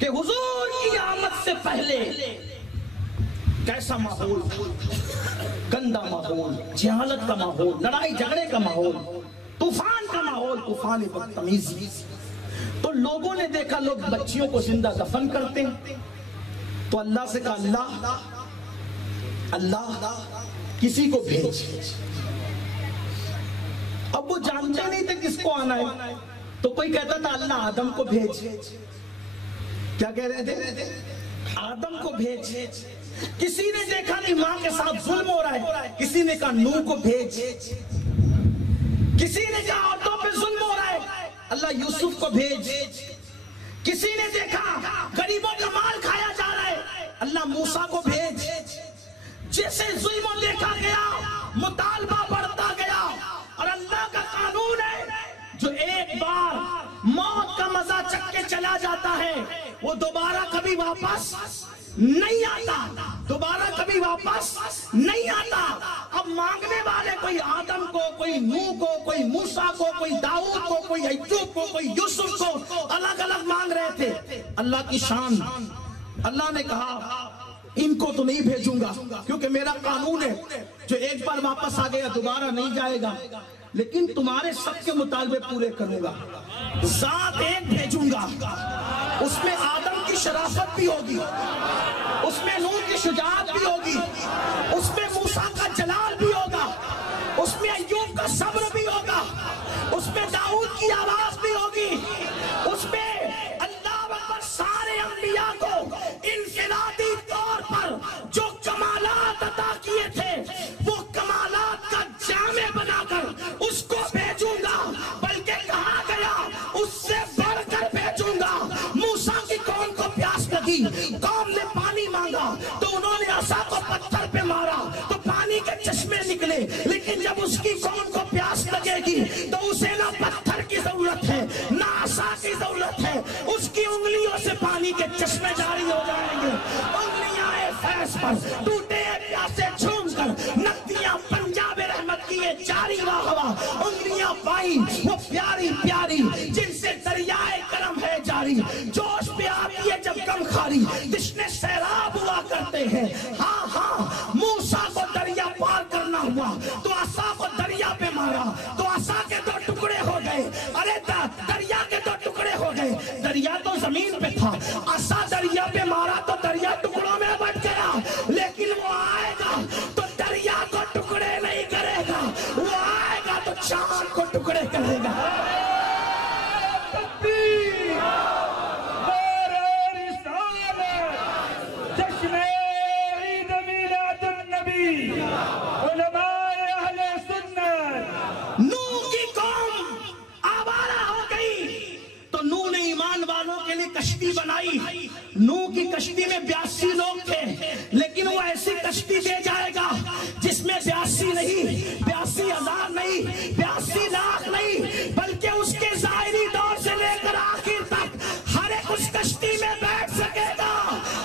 کہ حضور کی آمد سے پہلے کیسا ماحول، گندا ماحول، جہالت کا ماحول، لڑائی جھگڑے کا ماحول، طوفان کا ماحول، طوفان بدتمیزی. تو لوگوں نے دیکھا لوگ بچیوں کو زندہ دفن کرتے ہیں. تو اللہ سے کہا اللہ کسی کو بھیج. اب وہ جانتے نہیں تھے کس کو آنا ہے. تو کوئی کہتا تھا اللہ آدم کو بھیج. کیا کہہ رہے تھے؟ آدم کو بھیج. کسی نے دیکھا نہیں ماں کے ساتھ ظلم ہو رہا ہے، کسی نے کہا نوح کو بھیج. کسی نے کہا عورتوں پہ ظلم ہو رہا ہے، اللہ یوسف کو بھیج. کسی نے دیکھا غریبوں کا مال کھایا جا رہا ہے، اللہ موسیٰ کو بھیج. جیسے ظلم دیکھا گیا مطالبہ بڑھتا گیا. اور اللہ کا قانون ہے جو ایک بار موت کا مزہ چکھ کے چلا جاتا ہے وہ دوبارہ کبھی واپس نہیں آتا، دوبارہ کبھی واپس نہیں آتا. اب مانگنے والے کوئی آدم کو، کوئی نوح کو، کوئی موسیٰ کو، کوئی داؤد کو، کوئی ایوب کو، کوئی یوسف کو الگ الگ مانگ رہے تھے. اللہ کی شان، اللہ نے کہا ان کو تو نہیں بھیجوں گا کیونکہ میرا قانون ہے جو ایک بار واپس آ گیا دوبارہ نہیں جائے گا، لیکن تمہارے سب کے مطالبے پورے کروں گا. ذات ایک بھیجوں گا، اس میں آدم کی شرافت بھی ہوگی، اس میں نوح کی شجاعت بھی ہوگی، اس میں موسیٰ کا جلال بھی ہوگا، اس میں ایوب کا صبر بھی ہوگا، اس میں داؤد کی آواز بھی ہوگی، اس میں اللہ اکبر سارے انبیاء کو انفرادی طور پر جو کمالات عطا کیے تھے وہ کمالات کا جامع بنا کر اس کو بھیجوں گا. بلکہ کہا گیا اس سے بڑھ کر بھیجوں گا. موسیٰ کی قوم کو پیاس لگی، قوم نے پانی مانگا تو انہوں نے عصا کو پتھر پہ مارا تو پانی کے چشمے نکلے. لیکن جب اس کی قوم کو پیاس لگے گی تو اسے نہ پتھر کی ضرورت ہے نہ عصا کی ضرورت ہے، اس کی انگلیوں سے پانی کے چشمے جاری ہو جائیں گے. انگلیاں فیض پر ٹوٹے پیاسے جھوم کر ندیاں پنجاب رحمت کی جاری ہوا. انگلیاں پائیں وہ پیاری پیاری جن سے دریائے کرم ہے جاری. جوش پہ آتی ہے جب کم خاری، تشنے سیراب ہوا کرتے ہیں. ہاں ہاں موسیٰ کو دریا پار کرنا ہوا تو عصا کو دریا پہ مارا تو عصا کے 2 ٹکڑے ہو گئے. ارے دریا کے 2 ٹکڑے ہو گئے. دریا تو زمین پہ تھا، عصا دریا پہ مارا تو دریا ٹکڑوں میں بٹ گیا. لیکن وہ آئے گا تو دریا کو ٹکڑے نہیں کرے گا، وہ آئے گا تو چاند کو ٹکڑے کرے گا. کشتی بنائی. نوح کی کشتی میں 82 لوگ تھے، لیکن وہ ایسی کشتی دے جائے گا جس میں 82 نہیں، 82,000 نہیں، 82 لاکھ نہیں، بلکہ اس کے ظاہری دور سے لے کر آخر تک ہر ایک اس کشتی میں بیٹھ سکے گا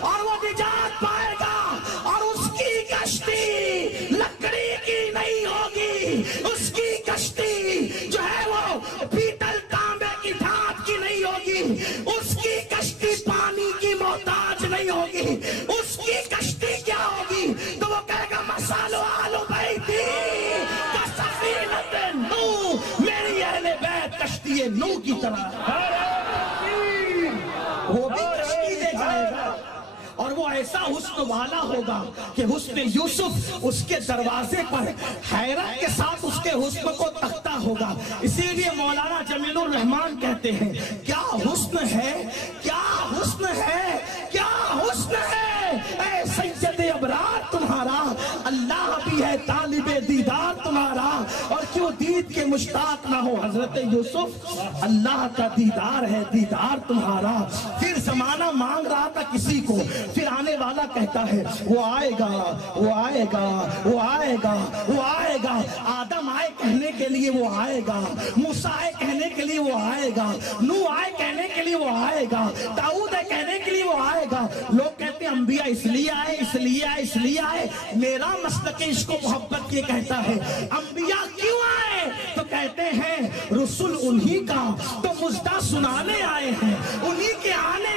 اور وہ نجات پائے گا. اور اس کی کشتی لکڑی کی نہیں ہوگی، اس کی کشتی جو ہے وہ پیتل تانبے کی دھات کی نہیں ہوگی، اس کی کشتی پانی کی محتاج نہیں ہوگی. اس کی کشتی کیا ہوگی تو وہ کہے گا مسالو آلو بیتی کا سفینت نوح، میری اہل بیت کشتی نوح کی طرح. وہ بھی کشتی دے جائے گا اور وہ ایسا حسن والا ہوگا کہ حسن یوسف اس کے دروازے پر حیرت کے ساتھ اس کے حسن کو تختہ ہوگا. اسی لیے مولانا جمیل الرحمان کہتے ہیں کیا حسن ہے، کیا حسن ہے، کیا حسن ہے اے سید ابرار تمہارا. اللہ بھی ہے طالب دیدار تمہارا، اور کیوں دید کے مشتاق نہ ہو حضرت یوسف. اللہ کا دیدار ہے دیدار تمہارا. پھر زمانہ مانگ رہا تھا کسی کو، پھر آنے والا کہتا ہے وہ آئے گا، وہ آئے گا، وہ آئے گا، وہ آئے گا. آدم آئے کہنے کے لیے وہ آئے گا، موسیٰ آئے کہنے کے لیے وہ آئے گا، نوح آئے کہنے کے لیے وہ آئے گا، داؤد آئے کہنے کے لیے وہ آئے گا. لوگ کہتے ہیں انبیاء اس لیے آئے، اس لیے آئے، اس لیے آئے. میرا مسلک عشق و محبت یہ کہتا ہے انبیاء کیوں آئے تو کہتے ہیں رسول انہی کا تو مژدہ سنانے آئے ہیں، انہی کے آنے